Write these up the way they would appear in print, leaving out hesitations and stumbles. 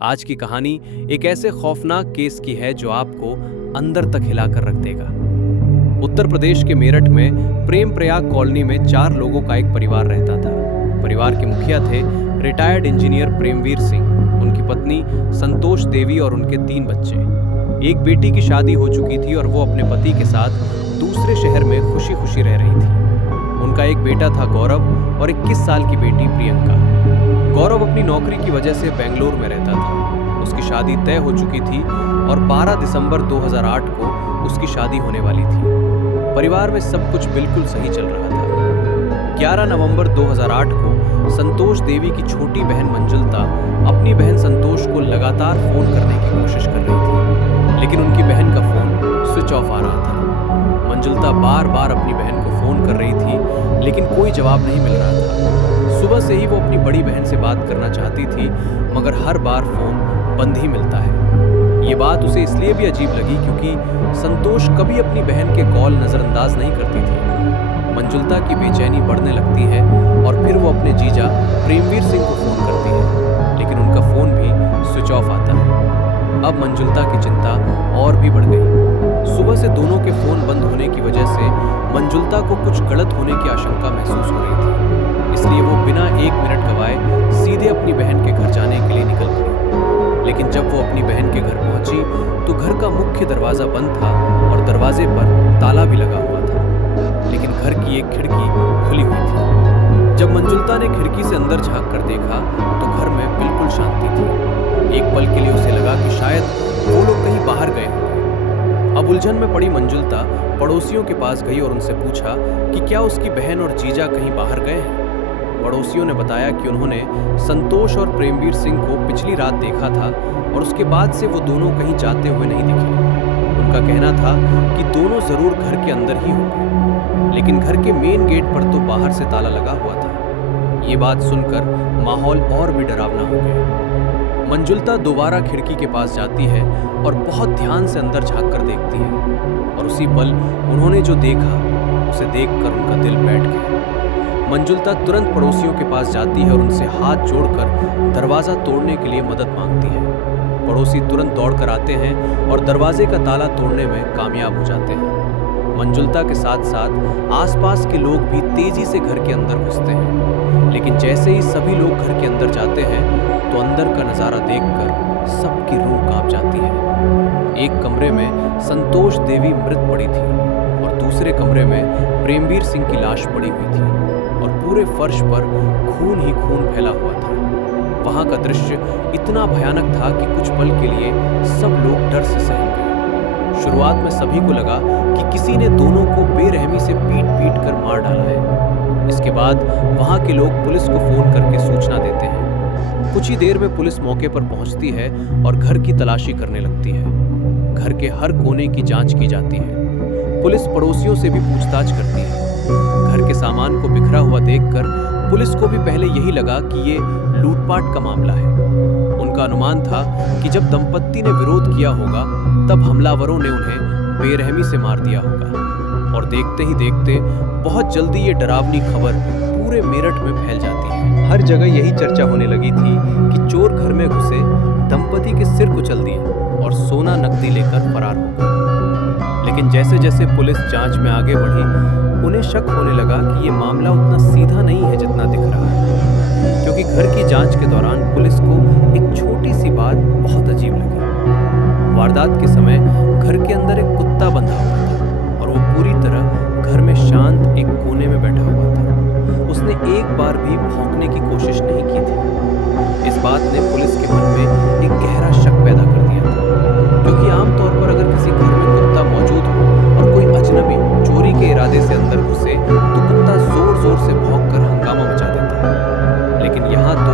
आज की कहानी एक ऐसे खौफनाक केस की है जो आपको अंदर तक हिलाकर रख देगा। उत्तर प्रदेश के मेरठ में प्रेम प्रयाग कॉलोनी में 4 लोगों का एक परिवार रहता था। परिवार के मुखिया थे रिटायर्ड इंजीनियर प्रेमवीर सिंह, उनकी पत्नी संतोष देवी और उनके 3 बच्चे। एक बेटी की शादी हो चुकी थी और वो अपने पति के साथ दूसरे शहर में खुशी खुशी रह रही थी। उनका एक बेटा था गौरव और 21 साल की बेटी प्रियंका। गौरव अपनी नौकरी की वजह से बेंगलुरु में रहता था। उसकी शादी तय हो चुकी थी और 12 दिसंबर 2008 को उसकी शादी होने वाली थी। परिवार में सब कुछ बिल्कुल सही चल रहा था। 11 नवंबर 2008 को संतोष देवी की छोटी बहन मंजुलता अपनी बहन संतोष को लगातार फोन करने की कोशिश कर रही थी, लेकिन उनकी बहन का फोन स्विच ऑफ आ रहा था। मंजुलता बार बार अपनी बहन को फोन कर रही थी, लेकिन कोई जवाब नहीं मिल रहा था। सुबह से ही वो अपनी बड़ी बहन से बात करना चाहती थी, मगर हर बार फोन बंद ही मिलता है। ये बात उसे इसलिए भी अजीब लगी क्योंकि संतोष कभी अपनी बहन के कॉल नजरअंदाज नहीं करती थी। मंजुलता की बेचैनी बढ़ने लगती है और फिर वो अपने जीजा प्रेमवीर सिंह को फोन करती है, लेकिन उनका फोन भी स्विच ऑफ आता है। अब मंजुलता की चिंता और भी बढ़ गई। सुबह से दोनों के फोन बंद होने की वजह से मंजुलता को कुछ गलत होने की आशंका महसूस हो रही थी, इसलिए वो बिना 1 मिनट गवाए सीधे अपनी बहन के घर जाने के लिए निकल पड़ी। लेकिन जब वो अपनी बहन के घर पहुंची तो घर का मुख्य दरवाजा बंद था और दरवाजे पर ताला भी लगा हुआ था, लेकिन घर की एक खिड़की खुली हुई थी। जब मंजुलता ने खिड़की से अंदर झांक कर देखा तो घर में बिल्कुल शांति थी। एक पल के लिए उसे लगा कि शायद वो लोग कहीं बाहर गए होंगे। अब उलझन में पड़ी मंजुलता पड़ोसियों के पास गई और उनसे पूछा कि क्या उसकी बहन और जीजा कहीं बाहर गए हैं। पड़ोसियों ने बताया कि उन्होंने संतोष और प्रेमवीर सिंह को पिछली रात देखा था और उसके बाद से वो दोनों कहीं जाते हुए नहीं दिखे। उनका कहना था कि दोनों जरूर घर के अंदर ही होंगे, लेकिन घर के मेन गेट पर तो बाहर से ताला लगा हुआ था। ये बात सुनकर माहौल और भी डरावना हो गया। मंजुलता दोबारा खिड़की के पास जाती है और बहुत ध्यान से अंदर झांक कर देखती है, और उसी पल उन्होंने जो देखा उसे देखकर उनका दिल बैठ गया। मंजुलता तुरंत पड़ोसियों के पास जाती है और उनसे हाथ जोड़कर दरवाजा तोड़ने के लिए मदद मांगती है। पड़ोसी तुरंत दौड़कर आते हैं और दरवाजे का ताला तोड़ने में कामयाब हो जाते हैं। मंजुलता के साथ साथ आसपास के लोग भी तेजी से घर के अंदर घुसते हैं, लेकिन जैसे ही सभी लोग घर के अंदर जाते हैं तो अंदर का नजारा देखकर सबकी रूह कांप जाती है। एक कमरे में संतोष देवी मृत पड़ी थी और दूसरे कमरे में प्रेमवीर सिंह की लाश पड़ी हुई थी और पूरे फर्श पर खून ही खून फैला हुआ था। वहां का दृश्य इतना भयानक था कि कुछ पल के लिए सब लोग डर से सहम गए। शुरुआत में सभी को लगा कि किसी ने दोनों को बेरहमी से पीट पीट कर मार डाला है। इसके बाद वहां के लोग पुलिस को फोन करके सूचना देते हैं। कुछ ही देर में पुलिस मौके पर पहुंचती है और घर की तलाशी करने लगती है। घर के हर कोने की जांच की जाती है। पुलिस पड़ोसियों से भी पूछताछ करती है। घर के सामान को बिखरा हुआ देखकर पुलिस को भी पहले यही लगा कि ये लूटपाट का मामला है। उनका अनुमान था कि जब दंपत्ति ने विरोध किया होगा तब हमलावरों ने उन्हें बेरहमी से मार दिया होगा। और देखते ही देखते बहुत जल्दी ये डरावनी खबर पूरे मेरठ में फैल जाती है। हर जगह यही चर्चा होने लगी थी कि चोर घर में घुसे, दंपति के सिर कुचल दिए और सोना नकदी लेकर फरार हो गए। लेकिन जैसे जैसे पुलिस जांच में आगे बढ़ी उन्हें शक होने लगा कि ये मामला उतना सीधा नहीं है जितना दिख रहा है, क्योंकि घर की जांच के दौरान पुलिस को एक छोटी सी बात बहुत अजीब लगी। वारदात के समय घर के अंदर एक कुत्ता बंधा हुआ था और वो पूरी तरह घर में शांत एक कोने में बैठा हुआ था। उसने एक बार भी भौंकने की कोशिश नहीं की थी। इस बात ने पुलिस के मन में एक गहरा शक पैदा कर दिया था, क्योंकि आमतौर पर अगर किसी घर में कुत्ता मौजूद हो और कोई अजनबी चोरी के इरादे से अंदर घुसे तो कुत्ता जोर जोर से भौंककर हंगामा मचा देता है, लेकिन यहाँ तो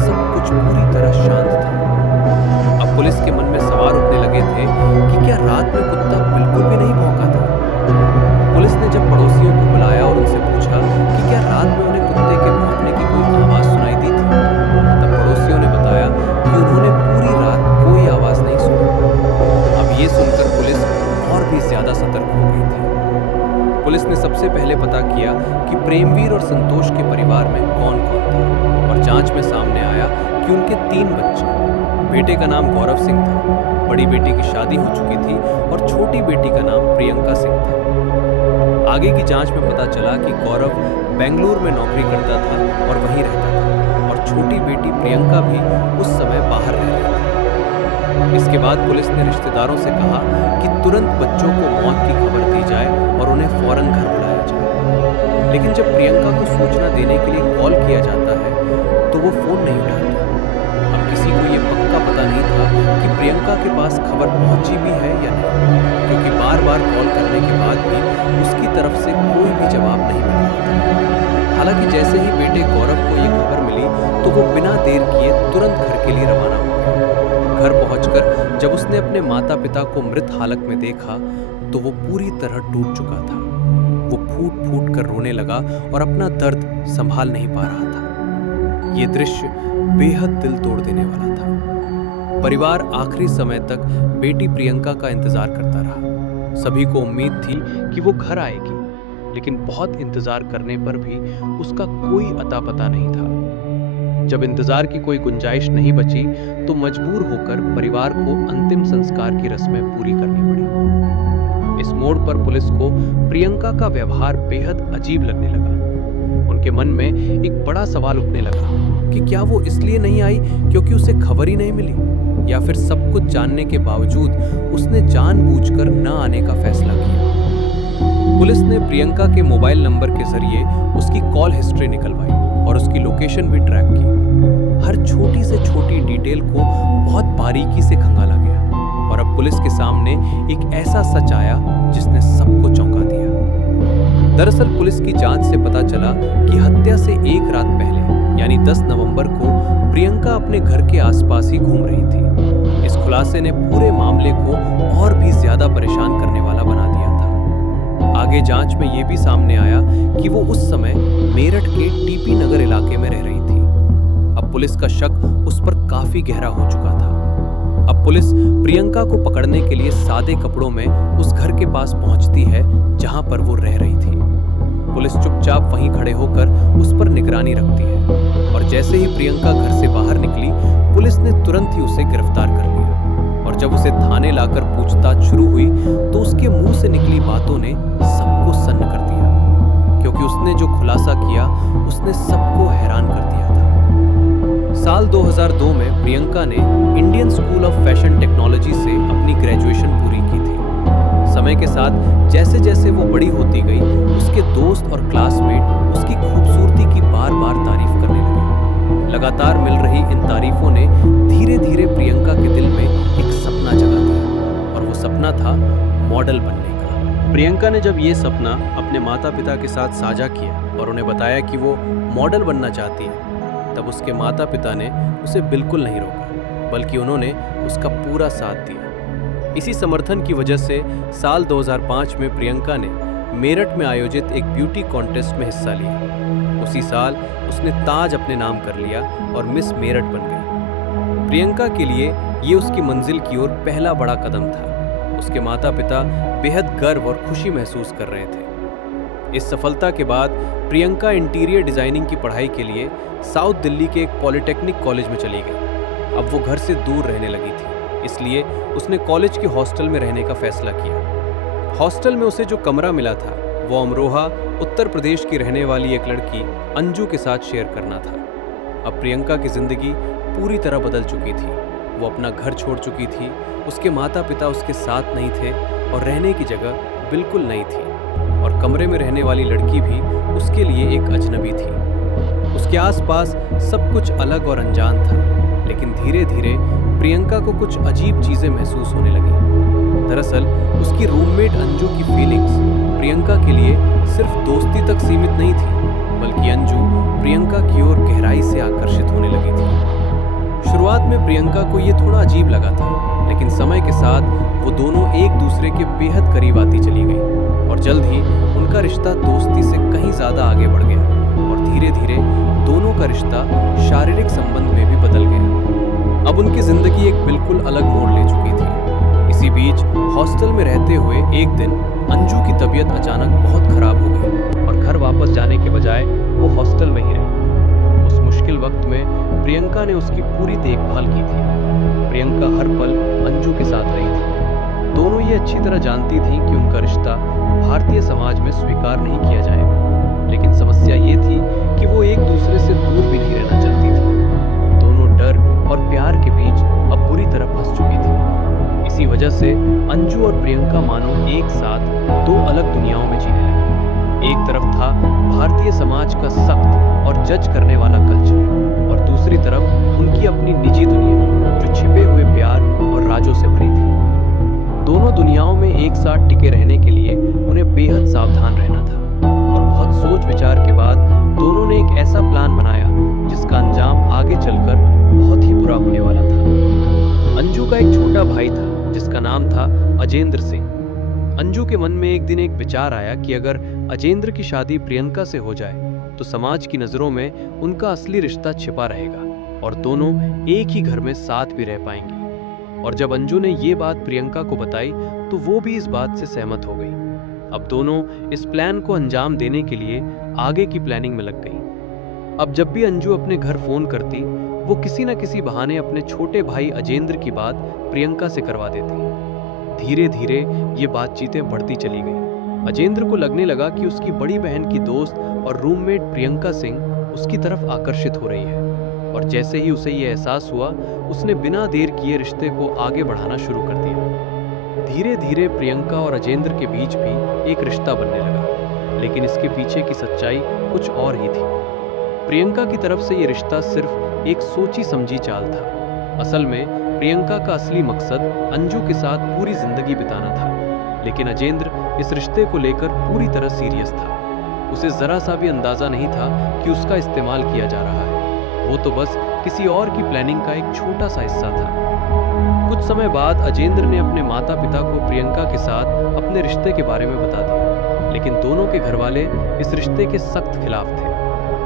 सब कुछ पूरी तरह शांत था। अब पुलिस के मन में सवाल उठने लगे थे कि क्या रात में कुत्ता बिल्कुल भी नहीं भौंका था। पुलिस ने जब पड़ोसियों को बुलाया और उनसे पूछा कि क्या रात में उन्हें कुत्ते के भौंकने की कोई आवाज सुनाई दी थी, तब पड़ोसियों ने बताया कि उन्होंने पूरी रात कोई आवाज नहीं सुनी। अब ये सुनकर पुलिस और भी ज्यादा सतर्क हो गई थी। पुलिस ने सबसे पहले पता किया कि प्रेमवीर और संतोष के परिवार में कौन कौन था, और जांच में सामने आया कि उनके 3 बच्चे बेटे का नाम गौरव सिंह था, बड़ी बेटी की शादी हो चुकी थी और छोटी बेटी का नाम प्रियंका सिंह था। आगे की जांच में पता चला कि गौरव बेंगलुरु में नौकरी करता था और वहीं रहता था और छोटी बेटी प्रियंका भी उस समय बाहर रह रही थी। इसके बाद पुलिस ने रिश्तेदारों से कहा कि तुरंत बच्चों को मौत की खबर दी जाए और उन्हें फौरन घर बुलाया जाए। लेकिन जब प्रियंका को सूचना देने के लिए कॉल किया जाता है तो वो फोन नहीं उठाती। अब किसी को ये पक्का पता नहीं था कि प्रियंका के पास खबर पहुंची भी है या नहीं, क्योंकि बार बार कॉल करने के बाद भी उसकी तरफ से कोई भी जवाब नहीं मिल रहा था। हालांकि जैसे ही बेटे गौरव को ये खबर मिली तो वो बिना देर किए तुरंत घर के लिए रवाना हो गया। घर पहुंचकर जब उसने अपने माता पिता को मृत हालत में देखा तो वो पूरी तरह टूट चुका था। वो फूट फूट कर रोने लगा और अपना दर्द संभाल नहीं पा रहा था। ये दृश्य बेहद दिल तोड़ देने वाला था। परिवार आखिरी समय तक बेटी प्रियंका का इंतजार करता रहा। सभी को उम्मीद थी कि वो घर आएगी, लेकिन बहुत इंतजार करने पर भी उसका कोई अता पता नहीं था। जब इंतजार की कोई गुंजाइश नहीं बची तो मजबूर होकर परिवार को अंतिम संस्कार की रस्में पूरी करनी पड़ी। इस मोड़ पर पुलिस को प्रियंका का व्यवहार बेहद अजीब लगने लगा। उनके मन में एक बड़ा सवाल उठने लगा कि क्या वो इसलिए नहीं आई क्योंकि उसे खबर ही नहीं मिली, या फिर सब कुछ जानने के बावजूद उसने जानबूझकर न आने का फैसला किया। पुलिस ने प्रियंका के मोबाइल नंबर के जरिए उसकी कॉल हिस्ट्री निकलवाई और उसकी लोकेशन भी ट्रैक की। हर छोटी से छोटी डिटेल को बहुत बारीकी से खंगाला गया और अब पुलिस के सामने एक ऐसा सच आया जिसने सबको चौंका दिया। दरअसल पुलिस की जांच से पता चला कि हत्या से एक रात पहले यानी 10 नवंबर को प्रियंका अपने घर के आसपास ही घूम रही थी। इस खुलासे ने पूरे मामले को और भी ज्यादा परेशान करने वाला बना दिया था। आगे जांच में यह भी सामने आया कि वो उस समय मेरठ के टीपी नगर इलाके में रह रही थी। अब पुलिस का शक उस पर काफी गहरा हो चुका था। अब पुलिस प्रियंका को पकड़ने के लिए सादे कपड़ों में उस घर के पास पहुंचती है जहां पर वो रह रही थी। पुलिस चुपचाप वहीं खड़े होकर उस पर निगरानी रखती है और जैसे ही प्रियंका घर से बाहर निकली, पुलिस ने तुरंत ही उसे गिरफ्तार कर लिया। और जब उसे थाने लाकर पूछताछ शुरू हुई तो उसके मुंह से निकली बातों ने सबको सन्न कर दिया, क्योंकि उसने जो खुलासा किया उसने सबको हैरान कर दिया था। साल 2002 में प्रियंका ने Indian school of fashion technology से अपनी ग्रेजुएशन पूरी की थी। समय के साथ जैसे जैसे वो बड़ी होती गई, उसके दोस्त और क्लासमेट उसकी खूबसूरती की बार बार तारीफ करने लगे। लगातार मिल रही इन तारीफों ने धीरे धीरे प्रियंका के दिल में एक सपना जगा दिया और वो सपना था मॉडल बनने का। प्रियंका ने जब ये सपना अपने माता पिता के साथ साझा किया और उन्हें बताया कि वो मॉडल बनना चाहती है, तब उसके माता पिता ने उसे बिल्कुल नहीं रोका, बल्कि उन्होंने उसका पूरा साथ दिया। इसी समर्थन की वजह से साल 2005 में प्रियंका ने मेरठ में आयोजित एक ब्यूटी कॉन्टेस्ट में हिस्सा लिया। उसी साल उसने ताज अपने नाम कर लिया और मिस मेरठ बन गई। प्रियंका के लिए ये उसकी मंजिल की ओर पहला बड़ा कदम था। उसके माता पिता बेहद गर्व और खुशी महसूस कर रहे थे। इस सफलता के बाद प्रियंका इंटीरियर डिजाइनिंग की पढ़ाई के लिए साउथ दिल्ली के एक पॉलिटेक्निक कॉलेज में चली गई। अब वो घर से दूर रहने लगी थी, इसलिए उसने कॉलेज के हॉस्टल में रहने का फैसला किया। हॉस्टल में उसे जो कमरा मिला था वो अमरोहा, उत्तर प्रदेश की रहने वाली एक लड़की अंजू के साथ शेयर करना था। अब प्रियंका की जिंदगी पूरी तरह बदल चुकी थी। वो अपना घर छोड़ चुकी थी, उसके माता पिता उसके साथ नहीं थे और रहने की जगह बिल्कुल नहीं थी, और कमरे में रहने वाली लड़की भी उसके लिए एक अजनबी थी। उसके आसपास सब कुछ अलग और अनजान था, लेकिन धीरे धीरे प्रियंका को कुछ अजीब चीजें महसूस होने लगी। दरअसल उसकी रूममेट अंजू की फीलिंग्स प्रियंका के लिए सिर्फ दोस्ती तक सीमित नहीं थी, बल्कि अंजू प्रियंका की ओर गहराई से आकर्षित होने लगी थी। शुरुआत में प्रियंका को ये थोड़ा अजीब लगा था, लेकिन समय के साथ वो दोनों एक दूसरे के बेहद करीब आती चली गई और जल्द ही उनका रिश्ता दोस्ती से कहीं ज्यादा आगे बढ़ गया और धीरे धीरे दोनों का रिश्ता शारीरिक संबंध में भी बदल गया। अब उनकी जिंदगी एक बिल्कुल अलग मोड़ ले चुकी थी। इसी बीच हॉस्टल में रहते हुए एक दिन अंजू की तबीयत अचानक बहुत खराब हो गई और घर वापस जाने के बजाय वो हॉस्टल में ही रही। उस मुश्किल वक्त में प्रियंका ने उसकी पूरी देखभाल की थी। प्रियंका हर पल अंजू के साथ रही थी। दोनों ये अच्छी तरह जानती थीं कि उनका रिश्ता भारतीय समाज में स्वीकार नहीं किया जाएगा, लेकिन समस्या ये थी कि वो एक दूसरे से दूर भी नहीं रहना चाहती थी। दोनों डर और प्यार के बीच अब बुरी तरह फंस चुकी थी। इसी वजह से अंजू और प्रियंका मानो एक साथ दो अलग दुनियाओं में जीने लगे। एक तरफ था भारतीय समाज का सख्त और जज करने वाला कल्चर, और दूसरी तरफ उनकी अपनी निजी दुनिया जो छिपे हुए प्यार और राजों से भरी थी। दोनों दुनियाओं में एक साथ टिके रहने के लिए उन्हें बेहद सावधान रहना था, और बहुत सोच विचार के बाद दोनों ने एक ऐसा प्लान बनाया जिसका अंजाम आगे चलकर बहुत ही बुरा होने वाला था। अंजू का एक छोटा भाई था जिसका नाम था अजेंद्र सिंह। अंजू के मन में एक दिन एक विचार आया कि अगर अजेंद्र की शादी प्रियंका से हो जाए तो समाज की नजरों में उनका असली रिश्ता छिपा रहेगा और दोनों एक ही घर में साथ भी रह पाएंगे। और जब अंजू ने ये बात प्रियंका को बताई तो वो भी इस बात से सहमत हो गई। अब दोनों इस प्लान को अंजाम देने के लिए आगे की प्लानिंग में लग गई। अब जब भी अंजू अपने घर फोन करती, वो किसी न किसी बहाने अपने छोटे भाई अजेंद्र की बात प्रियंका से करवा देती। धीरे धीरे ये बातचीतें बढ़ती चली गई। अजेंद्र को लगने लगा कि उसकी बड़ी बहन की दोस्त और रूममेट प्रियंका सिंह उसकी तरफ आकर्षित हो रही है, और जैसे ही उसे ये एहसास हुआ, उसने बिना देर किए रिश्ते को आगे बढ़ाना शुरू कर दिया। धीरे धीरे प्रियंका और अजेंद्र के बीच भी एक रिश्ता बनने लगा, लेकिन इसके पीछे की सच्चाई कुछ और ही थी। प्रियंका की तरफ से ये रिश्ता सिर्फ एक सोची समझी चाल था। असल में प्रियंका का असली मकसद अंजू के साथ पूरी जिंदगी बिताना था, लेकिन अजेंद्र इस रिश्ते को लेकर पूरी तरह सीरियस था। उसे जरा सा भी अंदाजा नहीं था कि उसका इस्तेमाल किया जा रहा है। वो तो बस किसी और की प्लानिंग का एक छोटा सा हिस्सा था। कुछ समय बाद अजेंद्र ने अपने माता पिता को प्रियंका के साथ अपने रिश्ते के बारे में बता दिया, लेकिन दोनों के घर वाले इस रिश्ते के सख्त खिलाफ थे।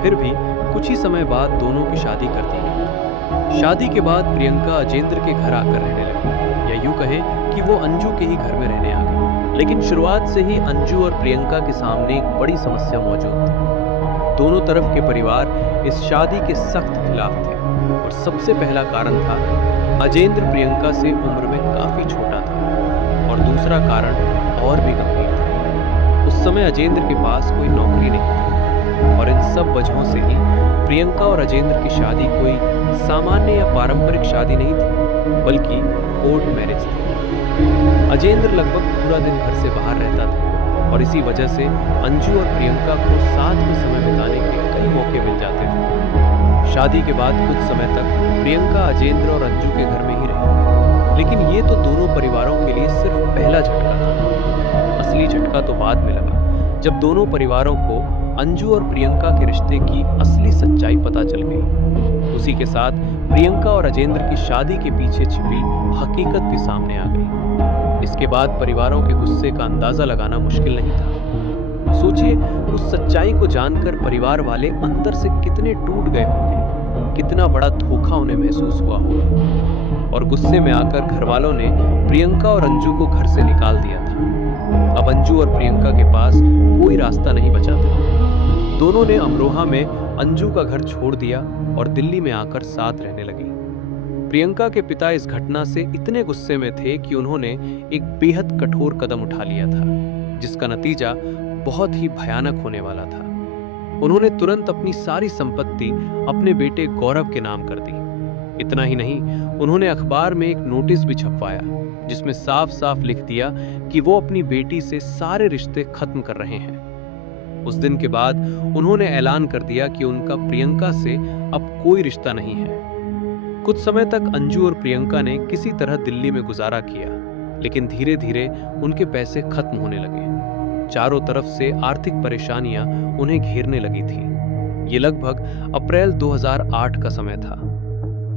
फिर भी कुछ ही समय बाद दोनों की शादी कर दी गई। शादी के बाद प्रियंका अजेंद्र के घर आकर रहने लगी, या यूं कहें कि वो अंजू के ही घर में रहने आ गई। लेकिन शुरुआत से ही अंजू और प्रियंका के सामने एक बड़ी समस्या मौजूद थी। दोनों तरफ के परिवार इस शादी के सख्त खिलाफ थे, और सबसे पहला कारण था अजेंद्र प्रियंका से उम्र में काफी छोटा था, और दूसरा कारण और भी गंभीर था। उस समय अजेंद्र के पास कोई नौकरी नहीं थी, और इन सब वजहों से ही प्रियंका और अजेंद्र की शादी कोई सामान्य या पारंपरिक शादी नहीं थी, बल्कि कोर्ट मैरिज थी। अजेंद्र लगभग पूरा दिन घर से बाहर रहता था, और इसी वजह से अंजू और प्रियंका को साथ में समय बिताने के कई मौके मिल जाते थे। शादी के बाद कुछ समय तक प्रियंका अजेंद्र और अंजू के घर में ही रही, लेकिन ये तो दोनों परिवारों के लिए सिर्फ पहला झटका था। असली झटका तो बाद में लगा, जब दोनों परिवारों को अंजू और प्रियंका के रिश्ते की असली सच्चाई पता चल गई। उसी के साथ प्रियंका और अजेंद्र की शादी के पीछे छिपी हकीकत भी सामने आ गई। इसके बाद परिवारों के गुस्से का अंदाजा लगाना मुश्किल नहीं था। सोचिए, उस सच्चाई को जानकर परिवार वाले अंदर से कितने टूट गए होंगे, कितना बड़ा धोखा उन्हें महसूस हुआ होगा। और गुस्से में आकर घर वालों ने प्रियंका और अंजू को घर से निकाल दिया था। अब अंजू और प्रियंका के पास कोई रास्ता नहीं बचा था। दोनों ने अमरोहा में अंजू का घर छोड़ दिया और दिल्ली में आकर साथ रहने लगी। प्रियंका के पिता इस घटना से इतने गुस्से में थे कि उन्होंने एक बेहद कठोर कदम उठा लिया था, जिसका नतीजा बहुत ही भयानक होने वाला था। उन्होंने तुरंत अपनी सारी संपत्ति अपने बेटे गौरव के नाम कर दी। इतना ही नहीं, उन्होंने अखबार में एक नोटिस भी छपवाया, जिसमें साफ साफ लिख दिया कि वो अपनी बेटी से सारे रिश्ते खत्म कर रहे हैं। उस दिन के बाद उन्होंने ऐलान कर दिया कि उनका प्रियंका से अब कोई रिश्ता नहीं है। कुछ समय तक अंजू और प्रियंका ने किसी तरह दिल्ली में गुजारा किया, लेकिन धीरे धीरे उनके पैसे खत्म होने लगे। चारों तरफ से आर्थिक परेशानियां उन्हें घेरने लगी थीं। ये लगभग अप्रैल 2008 का समय था।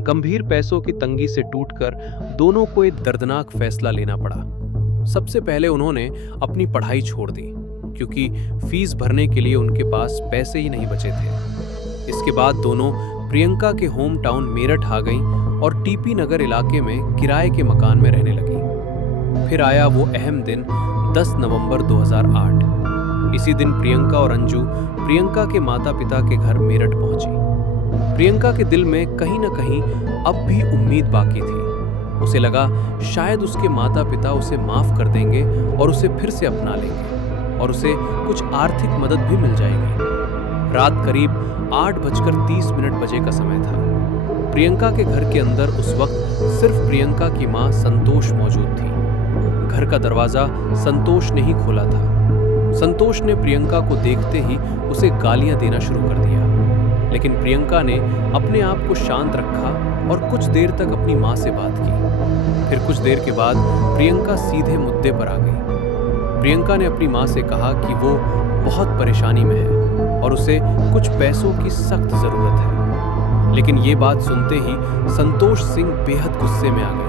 गंभीर पैसों की तंगी से टूटकर दोनों को एक दर्दनाक फैसला लेना पड़ा। सबसे पहले उन्होंने अपनी पढ़ाई छोड़ दी, क्योंकि फीस भरने के लिए उनके पास पैसे ही नहीं बचे थे। इसके बाद दोनों प्रियंका के होम टाउन मेरठ आ गईं और टीपी नगर इलाके में किराए के मकान में रहने लगी। फिर आया वो अहम दिन 10 नवंबर 2008। इसी दिन प्रियंका और अंजू प्रियंका के माता पिता के घर मेरठ पहुंची। प्रियंका के दिल में कहीं न कहीं अब भी उम्मीद बाकी थी, उसे लगा शायद उसके माता पिता उसे माफ कर देंगे और उसे फिर से अपना लेंगे और उसे कुछ आर्थिक मदद भी मिल जाएगी। रात करीब 8:30 बजे का समय था। प्रियंका के घर के अंदर उस वक्त सिर्फ प्रियंका की मां संतोष मौजूद थी। घर का दरवाजा संतोष ने ही खोला था। संतोष ने प्रियंका को देखते ही उसे गालियां देना शुरू कर दिया, लेकिन प्रियंका ने अपने आप को शांत रखा और कुछ देर तक अपनी मां से बात की। फिर कुछ देर के बाद प्रियंका सीधे मुद्दे पर आ गई। प्रियंका ने अपनी मां से कहा कि वो बहुत परेशानी में है और उसे कुछ पैसों की सख्त जरूरत है। लेकिन ये बात सुनते ही संतोष सिंह बेहद गुस्से में आ गए।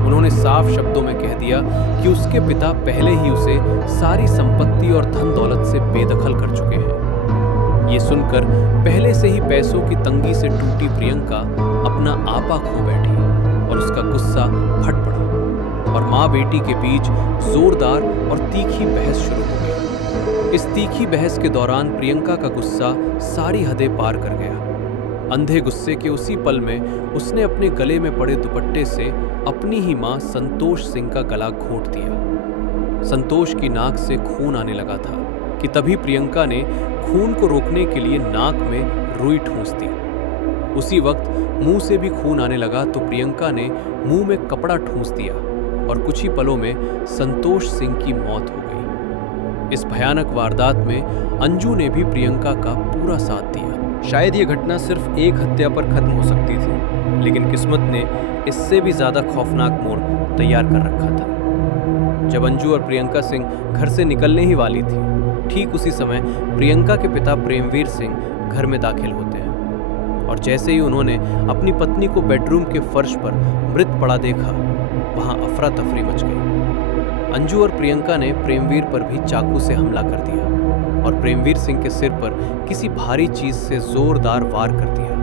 उन्होंने साफ शब्दों में कह दिया कि उसके पिता पहले ही उसे सारी संपत्ति और धन दौलत से बेदखल कर चुके हैं। ये सुनकर पहले से ही पैसों की तंगी से टूटी प्रियंका अपना आपा खो बैठी और उसका गुस्सा फट पड़ा और माँ बेटी के बीच जोरदार और तीखी बहस शुरू हो गई। इस तीखी बहस के दौरान प्रियंका का गुस्सा सारी हदें पार कर गया। अंधे गुस्से के उसी पल में उसने अपने गले में पड़े दुपट्टे से अपनी ही मां संतोष सिंह का गला घोंट दिया। संतोष की नाक से खून आने लगा था कि तभी प्रियंका ने खून को रोकने के लिए नाक में रुई ठूंस दी। उसी वक्त मुंह से भी खून आने लगा तो प्रियंका ने मुंह में कपड़ा ठूंस दिया और कुछ ही पलों में संतोष सिंह की मौत हो गई। इस भयानक वारदात में अंजू ने भी प्रियंका का पूरा साथ दिया। शायद ये घटना सिर्फ एक हत्या पर खत्म हो सकती थी, लेकिन किस्मत ने इससे भी ज्यादा खौफनाक मोड़ तैयार कर रखा था। जब अंजू और प्रियंका सिंह घर से निकलने ही वाली थी, ठीक उसी समय प्रियंका के पिता प्रेमवीर सिंह घर में दाखिल होते हैं और जैसे ही उन्होंने अपनी पत्नी को बेडरूम के फर्श पर मृत पड़ा देखा, वहां अफरा तफरी मच गई। अंजू और प्रियंका ने प्रेमवीर पर भी चाकू से हमला कर दिया और प्रेमवीर सिंह के सिर पर किसी भारी चीज से जोरदार वार कर दिया।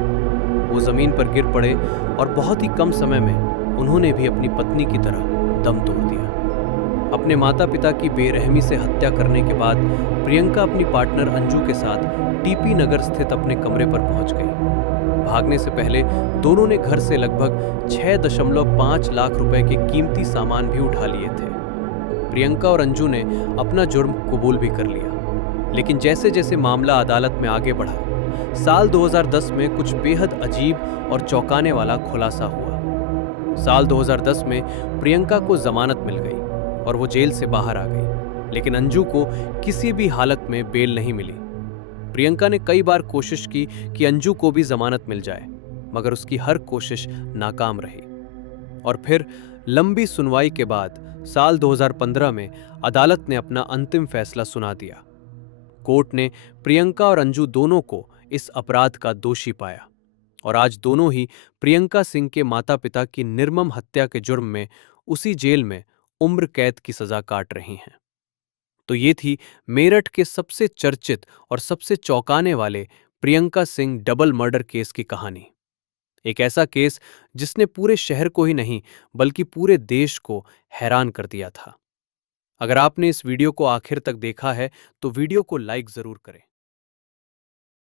वो जमीन पर गिर पड़े और बहुत ही कम समय में उन्होंने भी अपनी पत्नी की तरह दम तोड़ दिया। अपने माता पिता की बेरहमी से हत्या करने के बाद प्रियंका अपनी पार्टनर अंजू के साथ टीपी नगर स्थित अपने कमरे पर पहुंच गई। भागने से पहले दोनों ने घर से लगभग 6.5 लाख रुपए के कीमती सामान भी उठा लिए थे। प्रियंका और अंजू ने अपना जुर्म कबूल भी कर लिया, लेकिन जैसे जैसे मामला अदालत में आगे बढ़ा, साल 2010 में कुछ बेहद अजीब और चौंकाने वाला खुलासा हुआ। साल 2010 में प्रियंका को जमानत मिल गई और वो जेल से बाहर आ गई, लेकिन अंजू को किसी भी हालत में बेल नहीं मिली। प्रियंका ने कई बार कोशिश की कि अंजू को भी जमानत मिल जाए, मगर उसकी हर कोशिश नाकाम रही। और फिर लंबी सुनवाई के बाद साल 2015 में अदालत ने अपना अंतिम फैसला सुना दिया। कोर्ट ने प्रियंका और अंजू दोनों को इस अपराध का दोषी पाया और आज दोनों ही प्रियंका सिंह के माता पिता की निर्मम हत्या के जुर्म में उसी जेल में उम्र कैद की सजा काट रही हैं। तो ये थी मेरठ के सबसे चर्चित और सबसे चौंकाने वाले Priyanka Singh double murder case की कहानी। एक ऐसा केस जिसने पूरे शहर को ही नहीं बल्कि पूरे देश को हैरान कर दिया था। अगर आपने इस वीडियो को आखिर तक देखा है तो वीडियो को लाइक जरूर करें।